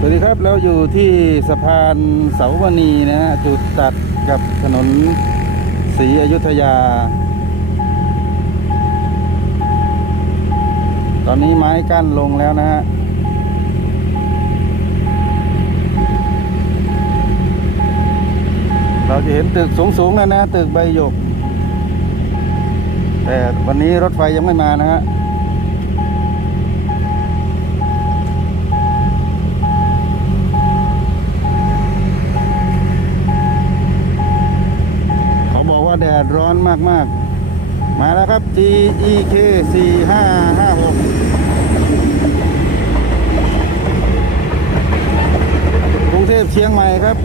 สวัสดีครับเราอยู่ที่สะพานเสาวณีนะฮะจุดตัดกับถนนศรีอยุธยา ตอนนี้ไม้กั้นลงแล้วนะฮะเราจะเห็นตึกสูงๆนะนะตึกใบหยก แต่วันนี้รถไฟยังไม่มานะฮะ แดดร้อนมากมากมาแล้วครับ GEK 4556กรุงเทพเชียงใหม่ครับ